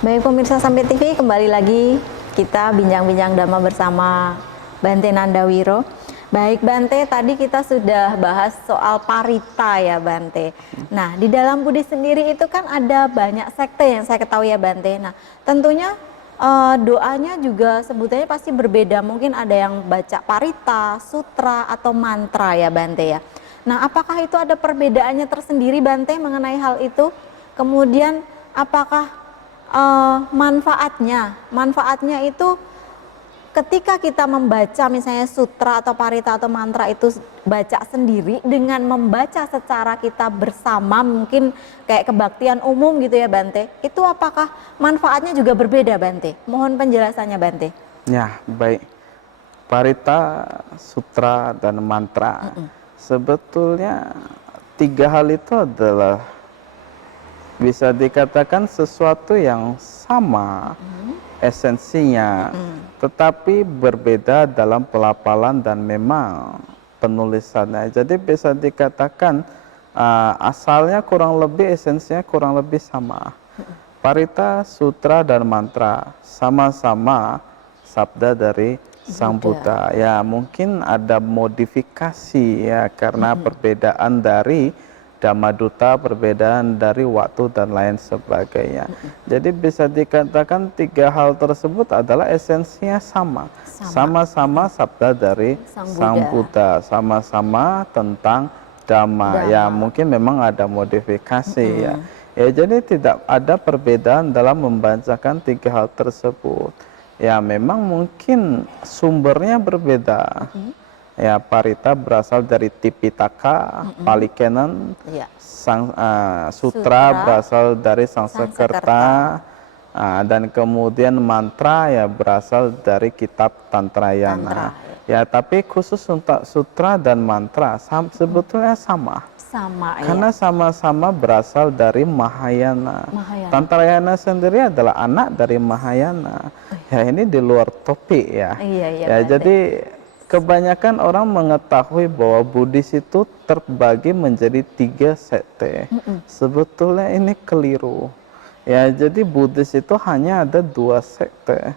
Baik pemirsa Sampai TV, kembali lagi kita bincang-bincang Dhamma bersama Bante Nandawiro. Baik Bante, tadi kita sudah bahas soal parita ya Bante. Nah, di dalam Buddhis sendiri itu kan ada banyak sekte yang saya ketahui ya Bante. Nah, tentunya doanya juga sebutannya pasti berbeda. Mungkin ada yang baca parita, sutra, atau mantra ya Bante ya. Nah, apakah itu ada perbedaannya tersendiri Bante mengenai hal itu? Kemudian apakah manfaatnya itu ketika kita membaca misalnya sutra atau parita atau mantra itu baca sendiri dengan membaca secara kita bersama, mungkin kayak kebaktian umum gitu ya Bante, itu apakah manfaatnya juga berbeda Bante? Mohon penjelasannya Bante. Ya, baik. Parita, sutra, dan mantra sebetulnya tiga hal itu adalah bisa dikatakan sesuatu yang sama esensinya, tetapi berbeda dalam pelafalan dan memang penulisannya. Jadi bisa dikatakan asalnya kurang lebih, esensinya kurang lebih sama. Parita, sutra, dan mantra sama-sama sabda dari Sang Buddha. Ya mungkin ada modifikasi ya karena perbedaan dari Dhammadutta, perbedaan dari waktu dan lain sebagainya. Jadi bisa dikatakan tiga hal tersebut adalah esensinya sama. Sama-sama sabda dari Sang Buddha, sama-sama tentang Dhamma. Ya mungkin memang ada modifikasi ya. Ya jadi tidak ada perbedaan dalam membacakan tiga hal tersebut. Ya memang mungkin sumbernya berbeda. Ya, parita berasal dari Tipitaka, Palikenan, sutra berasal dari Sanskerta, dan kemudian mantra ya berasal dari kitab Tantrayana. Ya, tapi khusus untuk sutra dan mantra sebetulnya sama. Karena sama-sama berasal dari Mahayana. Tantrayana sendiri adalah anak dari Mahayana. Ya, ini di luar topik ya. Ya, jadi kebanyakan orang mengetahui bahwa Buddhis itu terbagi menjadi tiga sekte. Sebetulnya ini keliru. Ya, jadi Buddhis itu hanya ada dua sekte,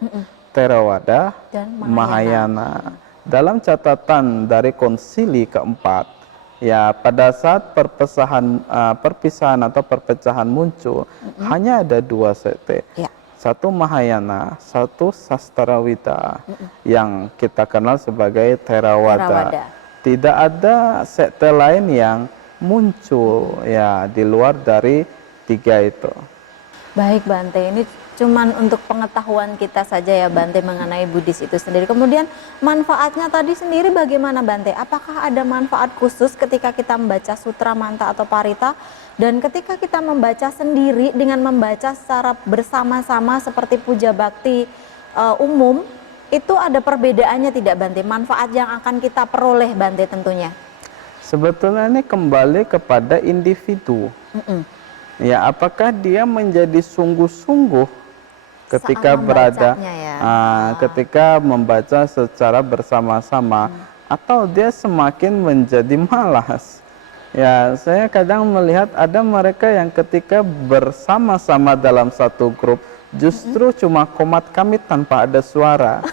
Theravada dan Mahayana. Dalam catatan dari konsili keempat, ya pada saat perpisahan atau perpecahan muncul, hanya ada dua sekte. Satu Mahayana, satu Sastrawida, yang kita kenal sebagai Theravada. Tidak ada sekte lain yang muncul ya di luar dari tiga itu. Baik Bante, ini cuman untuk pengetahuan kita saja ya Bante mengenai Buddhis itu sendiri. Kemudian manfaatnya tadi sendiri bagaimana Bante? Apakah ada manfaat khusus ketika kita membaca sutra, mantra, atau parita? Dan ketika kita membaca sendiri dengan membaca secara bersama-sama seperti puja bakti umum, itu ada perbedaannya tidak Bante? Manfaat yang akan kita peroleh Bante tentunya. Sebetulnya ini kembali kepada individu. Ya, apakah dia menjadi sungguh-sungguh ketika berada, ketika membaca secara bersama-sama, atau dia semakin menjadi malas? Ya, saya kadang melihat ada mereka yang ketika bersama-sama dalam satu grup justru cuma komat kamit tanpa ada suara.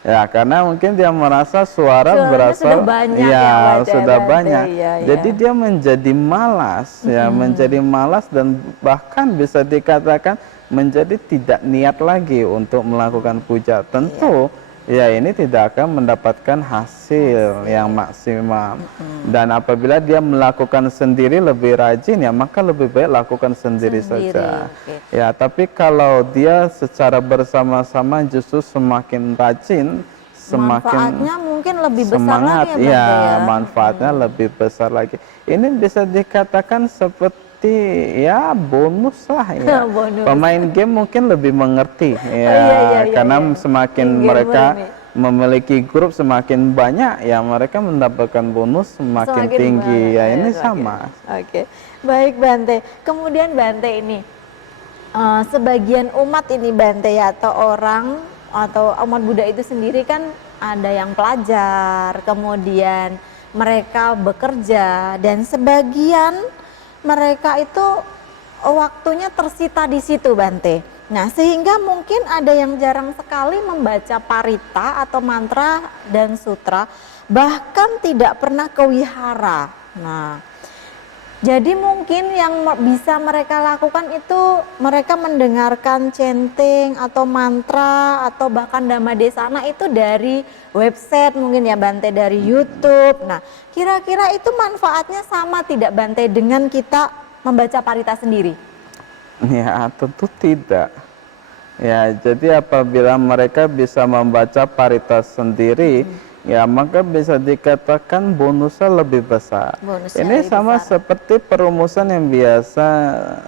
Ya, karena mungkin dia merasa suara berasal sudah banyak. Jadi dia menjadi malas, ya, menjadi malas dan bahkan bisa dikatakan menjadi tidak niat lagi untuk melakukan puja. Tentu ya ini tidak akan mendapatkan hasil yang maksimal. Dan apabila dia melakukan sendiri lebih rajin ya maka lebih baik lakukan sendiri saja. Ya, tapi kalau dia secara bersama-sama justru semakin rajin, semakin manfaatnya mungkin lebih besar semangat, lagi ya, manfaatnya lebih besar lagi. Ini bisa dikatakan seperti ya bonus lah ya. Pemain game mungkin lebih mengerti ya, karena semakin mereka memiliki grup semakin banyak ya mereka mendapatkan bonus semakin tinggi ya, ini sama. Baik Bante, kemudian Bante ini sebagian umat ini Bante ya, atau orang atau umat Buddha itu sendiri kan ada yang pelajar, kemudian mereka bekerja, dan sebagian mereka itu waktunya tersita di situ Bante. Nah, sehingga mungkin ada yang jarang sekali membaca parita atau mantra dan sutra, bahkan tidak pernah ke wihara. Nah, jadi mungkin yang bisa mereka lakukan itu mereka mendengarkan chanting atau mantra atau bahkan dhamma desana itu dari website mungkin ya Bante, dari YouTube. Nah, kira-kira itu manfaatnya sama tidak Bante dengan kita membaca parita sendiri? Ya, tentu tidak. Ya, jadi apabila mereka bisa membaca parita sendiri, ya maka bisa dikatakan bonusnya lebih besar. Bonusnya Ini lebih sama besar. seperti perumusan yang biasa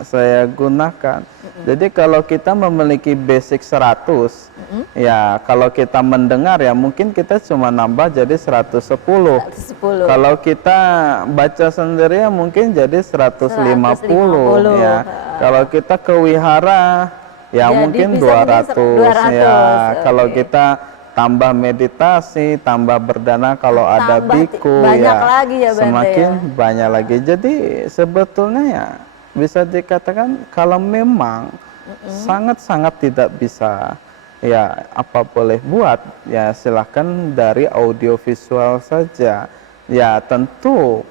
saya gunakan. Jadi kalau kita memiliki basic 100, ya kalau kita mendengar ya mungkin kita cuma nambah jadi 110. 110. Kalau kita baca sendiri ya mungkin jadi 150 ya. Kalau kita ke wihara ya Jadi mungkin bisa 200 ya. 200, Kalau oke. kita tambah meditasi, tambah berdana kalau ada Tambah biku banyak ya, lagi ya, Bante, semakin ya. banyak lagi. Jadi sebetulnya ya bisa dikatakan kalau memang sangat-sangat tidak bisa ya apa boleh buat ya silahkan dari audiovisual saja. Ya tentu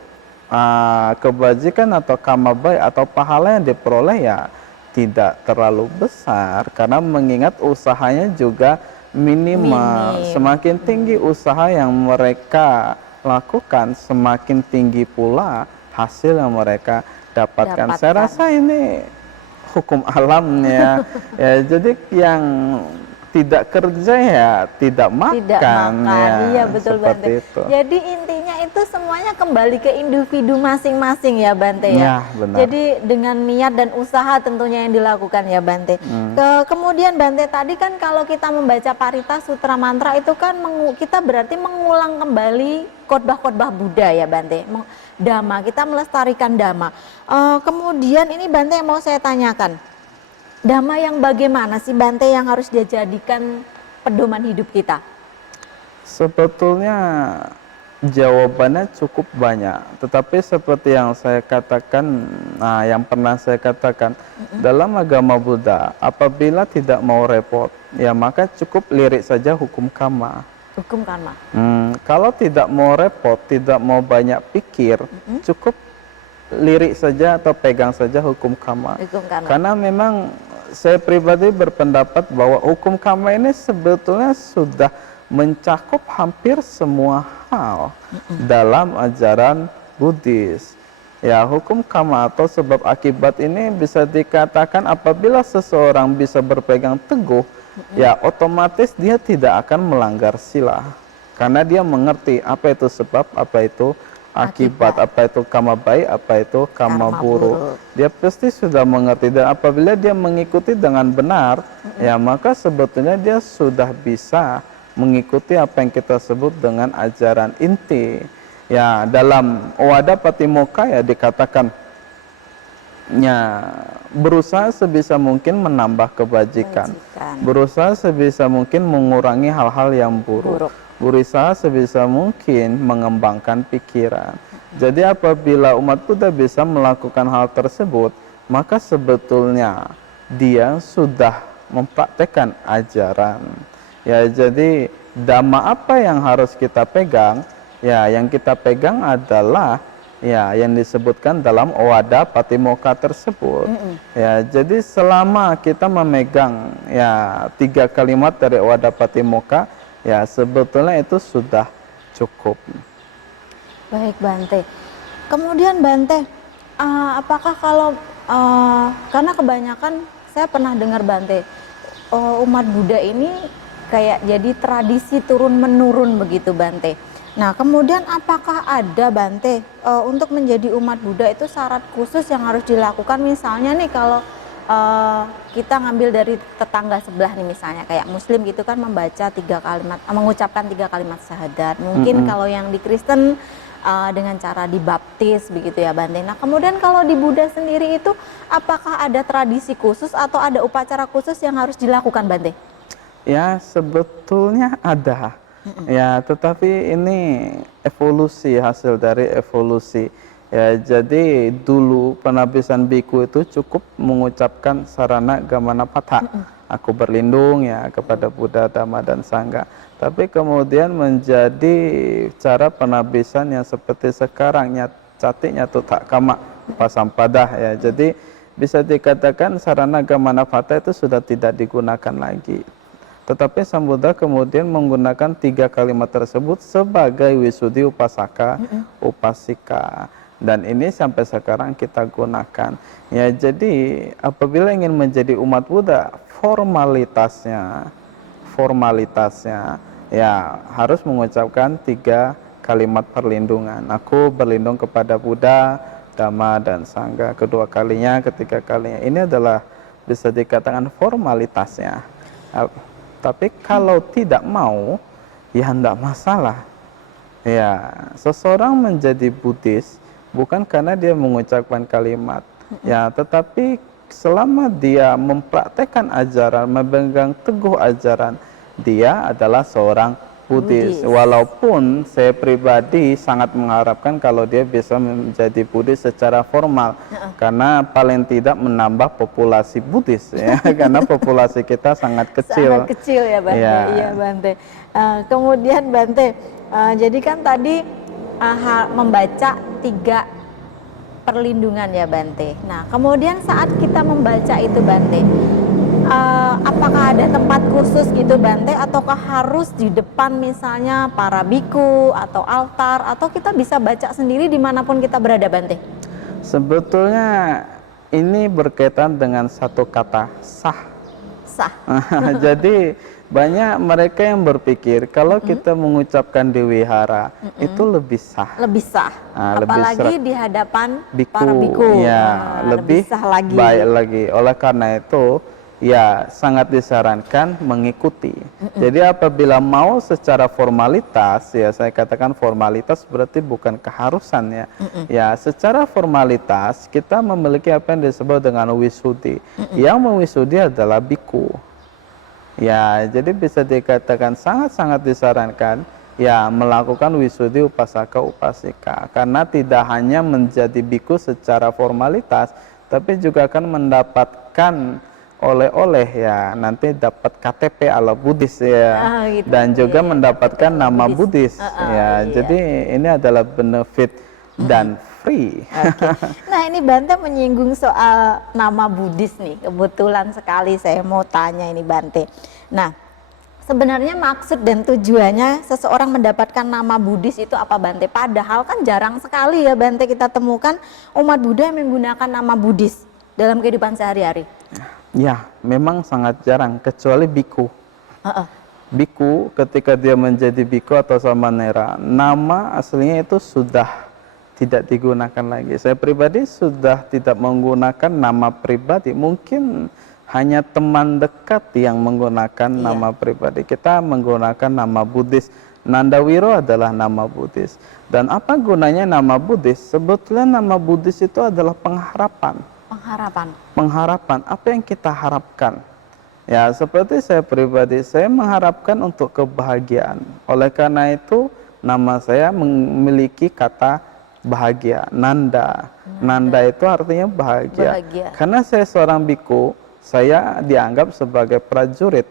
kebajikan atau kamabai atau pahala yang diperoleh ya tidak terlalu besar karena mengingat usahanya juga minimal. Minim. Semakin tinggi usaha yang mereka lakukan, semakin tinggi pula hasil yang mereka dapatkan. Saya rasa ini hukum alamnya. Ya, jadi yang tidak kerja ya tidak makan. Tidak makan, ya, iya betul seperti Bante. itu. Jadi intinya itu semuanya kembali ke individu masing-masing ya Bante ya. Ya, benar. Jadi dengan niat dan usaha tentunya yang dilakukan ya Bante. Kemudian Bante tadi kan kalau kita membaca parita sutra mantra itu kan kita berarti mengulang kembali khotbah-khotbah Buddha ya Bante. Dhamma, kita melestarikan Dhamma. Kemudian ini Bante yang mau saya tanyakan. Dhamma yang bagaimana sih Bante yang harus dia jadikan pedoman hidup kita? Sebetulnya jawabannya cukup banyak, tetapi seperti yang saya katakan, yang pernah saya katakan, dalam agama Buddha, apabila tidak mau repot, ya maka cukup lirik saja hukum karma. Hukum karma. Kalau tidak mau repot, tidak mau banyak pikir, cukup lirik saja atau pegang saja hukum karma. Hukum karma. Karena memang saya pribadi berpendapat bahwa hukum karma ini sebetulnya sudah mencakup hampir semua hal dalam ajaran Buddhis. Ya, hukum karma atau sebab akibat ini bisa dikatakan apabila seseorang bisa berpegang teguh, ya otomatis dia tidak akan melanggar sila. Karena dia mengerti apa itu sebab, apa itu akibat, apa itu karma baik, apa itu karma buruk. Dia pasti sudah mengerti, dan apabila dia mengikuti dengan benar, ya maka sebetulnya dia sudah bisa mengikuti apa yang kita sebut dengan ajaran inti. Ya, dalam Owada Patimokkha ya dikatakan ya berusaha sebisa mungkin menambah kebajikan, berusaha sebisa mungkin mengurangi hal-hal yang buruk, berusaha sebisa mungkin mengembangkan pikiran. Jadi apabila umat Buddha bisa melakukan hal tersebut, maka sebetulnya dia sudah mempraktekkan ajaran. Ya, jadi dhamma apa yang harus kita pegang? Ya, yang kita pegang adalah ya yang disebutkan dalam Owada Patimokkha tersebut. Ya, jadi selama kita memegang ya 3 kalimat dari Owada Patimokkha, ya sebetulnya itu sudah cukup. Baik Bante. Kemudian Bante, apakah kalau karena kebanyakan saya pernah dengar Bante, umat Buddha ini kayak jadi tradisi turun menurun begitu Bante. Nah kemudian apakah ada Bante untuk menjadi umat Buddha itu syarat khusus yang harus dilakukan? Misalnya nih kalau kita ngambil dari tetangga sebelah nih misalnya kayak Muslim gitu kan membaca 3 kalimat, mengucapkan 3 kalimat syahadat. Mungkin kalau yang di Kristen dengan cara dibaptis begitu ya Bante. Nah kemudian kalau di Buddha sendiri itu apakah ada tradisi khusus atau ada upacara khusus yang harus dilakukan Bante? Ya sebetulnya ada. Ya tetapi ini evolusi, hasil dari evolusi. Ya, jadi dulu penabisan biku itu cukup mengucapkan sarana gamana patha. Aku berlindung ya kepada Buddha, Dhamma, dan Sangha. Tapi kemudian menjadi cara penabisan yang seperti sekarang, catiknya tuh tak kama pasampadah ya. Jadi bisa dikatakan sarana gamana patha itu sudah tidak digunakan lagi. Tetapi Sang Buddha kemudian menggunakan 3 kalimat tersebut sebagai wisudi upasaka, upasika. Dan ini sampai sekarang kita gunakan. Ya, jadi apabila ingin menjadi umat Buddha, formalitasnya ya harus mengucapkan 3 kalimat perlindungan. Aku berlindung kepada Buddha, Dhamma, dan Sangha. Kedua kalinya, ketiga kalinya. Ini adalah bisa dikatakan formalitasnya. Tapi kalau tidak mau, ya tidak masalah. Ya, seseorang menjadi Buddhis bukan karena dia mengucapkan kalimat, ya, tetapi selama dia mempraktekkan ajaran, memegang teguh ajaran, dia adalah seorang Buddhis. Walaupun saya pribadi sangat mengharapkan kalau dia bisa menjadi Buddhis secara formal, karena paling tidak menambah populasi Buddhis, ya, karena populasi kita sangat kecil. Sangat kecil ya Bante. Ya. Iya Bante. Kemudian Bante, jadi kan tadi membaca 3 perlindungan ya Bante. Nah, kemudian saat kita membaca itu Bante, apakah ada tempat khusus gitu Bante, ataukah harus di depan misalnya para biku atau altar, atau kita bisa baca sendiri dimanapun kita berada Bante? Sebetulnya ini berkaitan dengan satu kata, sah. Sah. Jadi banyak mereka yang berpikir kalau kita mengucapkan di wihara itu lebih sah. Lebih sah. Apalagi di hadapan biku, para biku. Ya, lebih sah lagi. Baik lagi. Oleh karena itu, ya sangat disarankan mengikuti. Jadi apabila mau secara formalitas, ya saya katakan formalitas berarti bukan keharusan ya. Ya, secara formalitas kita memiliki apa yang disebut dengan wisudi. Yang mewisudi adalah biku. Ya, jadi bisa dikatakan sangat-sangat disarankan ya melakukan wisudi upasaka upasika, karena tidak hanya menjadi biku secara formalitas, tapi juga akan mendapatkan oleh-oleh ya, nanti dapat KTP ala Buddhis ya, gitu. dan juga mendapatkan nama Buddhis ya. Iya. Jadi ini adalah benefit dan free. Nah, ini Bante menyinggung soal nama Buddhis nih. Kebetulan sekali saya mau tanya ini Bante. Nah, sebenarnya maksud dan tujuannya seseorang mendapatkan nama Buddhis itu apa Bante? Padahal kan jarang sekali ya Bante kita temukan umat Buddha yang menggunakan nama Buddhis dalam kehidupan sehari-hari. Ya, memang sangat jarang, kecuali biku. Biku ketika dia menjadi biku atau samanera, nama aslinya itu sudah tidak digunakan lagi. Saya pribadi sudah tidak menggunakan nama pribadi. Mungkin hanya teman dekat yang menggunakan nama pribadi. Kita menggunakan nama Buddhis. Nandawiro adalah nama Buddhis. Dan apa gunanya nama Buddhis? Sebetulnya nama Buddhis itu adalah pengharapan. Pengharapan. Apa yang kita harapkan? Ya, seperti saya pribadi, saya mengharapkan untuk kebahagiaan. Oleh karena itu, nama saya memiliki kata bahagia, Nanda. Nanda itu artinya bahagia. Karena saya seorang biku, saya dianggap sebagai prajurit.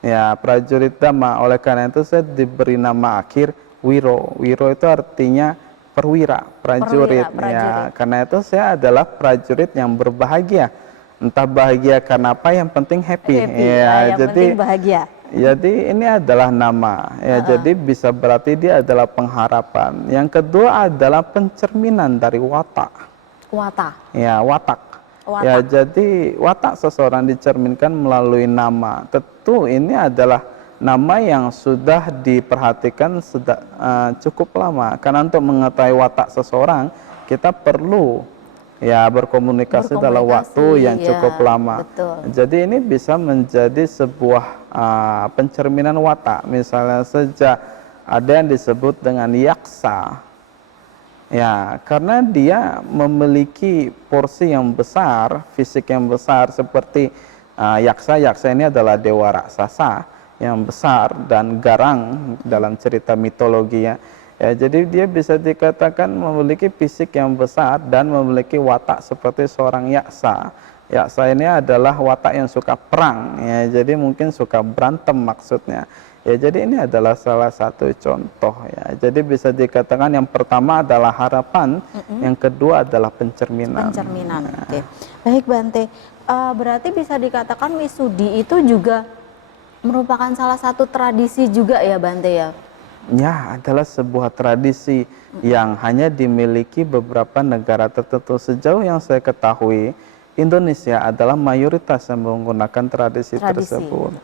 Ya, prajurit Dhamma. Oleh karena itu saya diberi nama akhir Wiro. Wiro itu artinya perwira, prajurit. Ya, karena itu saya adalah prajurit yang berbahagia. Entah bahagia karena apa, yang penting happy. Ya, yang penting bahagia. Jadi ini adalah nama, ya. Jadi bisa berarti dia adalah pengharapan. Yang kedua adalah pencerminan dari watak. Ya, watak. Ya, jadi watak seseorang dicerminkan melalui nama. Tentu ini adalah nama yang sudah diperhatikan cukup lama. Karena untuk mengetahui watak seseorang, kita perlu ya berkomunikasi dalam waktu yang cukup lama. Betul. Jadi ini bisa menjadi sebuah pencerminan watak. Misalnya saja ada yang disebut dengan yaksa. Ya, karena dia memiliki porsi yang besar, fisik yang besar seperti yaksa. Yaksa ini adalah dewa raksasa yang besar dan garang dalam cerita mitologi ya. Ya, jadi dia bisa dikatakan memiliki fisik yang besar dan memiliki watak seperti seorang yaksa. Yaksa ini adalah watak yang suka perang, ya, jadi mungkin suka berantem maksudnya. Ya, jadi ini adalah salah satu contoh, ya. Jadi bisa dikatakan yang pertama adalah harapan, yang kedua adalah pencerminan. Pencerminan. Oke. Baik Bante, berarti bisa dikatakan wisudi itu juga merupakan salah satu tradisi juga ya Bante ya? Ya, adalah sebuah tradisi yang hanya dimiliki beberapa negara tertentu. Sejauh yang saya ketahui, Indonesia adalah mayoritas yang menggunakan tradisi tersebut.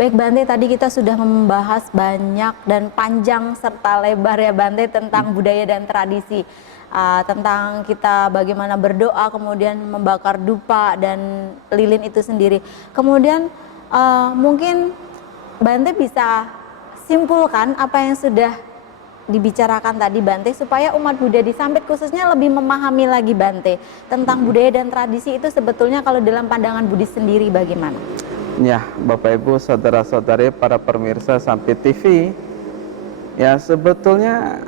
Baik Bante, tadi kita sudah membahas banyak dan panjang serta lebar ya Bante tentang budaya dan tradisi. Tentang kita bagaimana berdoa, kemudian membakar dupa dan lilin itu sendiri. Kemudian mungkin Bante bisa simpulkan apa yang sudah dibicarakan tadi Bante, supaya umat Buddha di Sampit khususnya lebih memahami lagi Bante tentang budaya dan tradisi itu sebetulnya kalau dalam pandangan Buddhis sendiri bagaimana? Ya, Bapak Ibu, saudara-saudari, para pemirsa Sampit TV, ya sebetulnya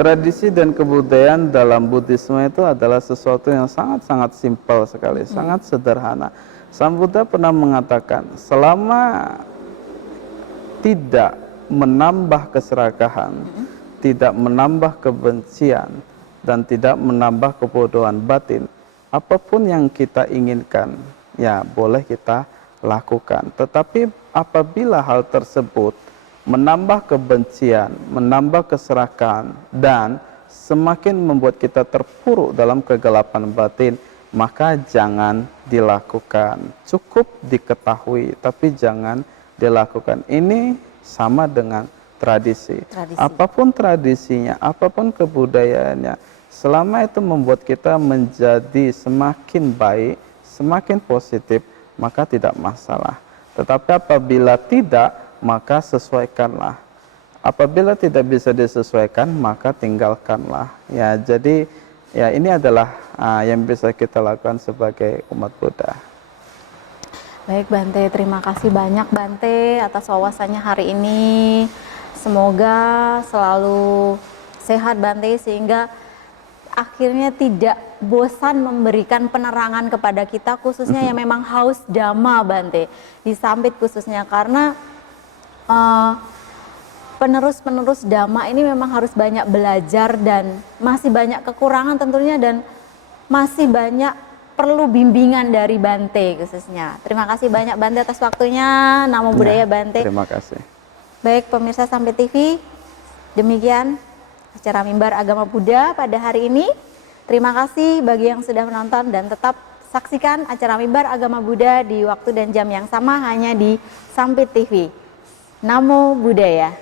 tradisi dan kebudayaan dalam Buddhisme itu adalah sesuatu yang sangat-sangat simpel sekali, sangat sederhana. Sang Buddha pernah mengatakan, selama tidak menambah keserakahan, tidak menambah kebencian, dan tidak menambah kebodohan batin, apapun yang kita inginkan, ya boleh kita lakukan. Tetapi apabila hal tersebut menambah kebencian, menambah keserakahan, dan semakin membuat kita terpuruk dalam kegelapan batin, maka jangan dilakukan. Cukup diketahui, tapi jangan dilakukan. Ini sama dengan tradisi. Apapun tradisinya, apapun kebudayaannya, selama itu membuat kita menjadi semakin baik, semakin positif, maka tidak masalah. Tetapi apabila tidak, maka sesuaikanlah. Apabila tidak bisa disesuaikan, maka tinggalkanlah. Ya, jadi ya ini adalah yang bisa kita lakukan sebagai umat Buddha. Baik Bante, terima kasih banyak Bante atas wawasannya hari ini. Semoga selalu sehat Bante sehingga akhirnya tidak bosan memberikan penerangan kepada kita, khususnya yang memang haus dhamma Bante, di Sampit khususnya, karena penerus-penerus dhamma ini memang harus banyak belajar dan masih banyak kekurangan tentunya, dan masih banyak perlu bimbingan dari Bante khususnya. Terima kasih banyak Bante atas waktunya. Namo Buddhaya Bante. Terima kasih. Baik pemirsa Sampit TV, demikian acara Mimbar Agama Buddha pada hari ini. Terima kasih bagi yang sudah menonton dan tetap saksikan acara Mimbar Agama Buddha di waktu dan jam yang sama hanya di Sampit TV. Namo Buddhaya.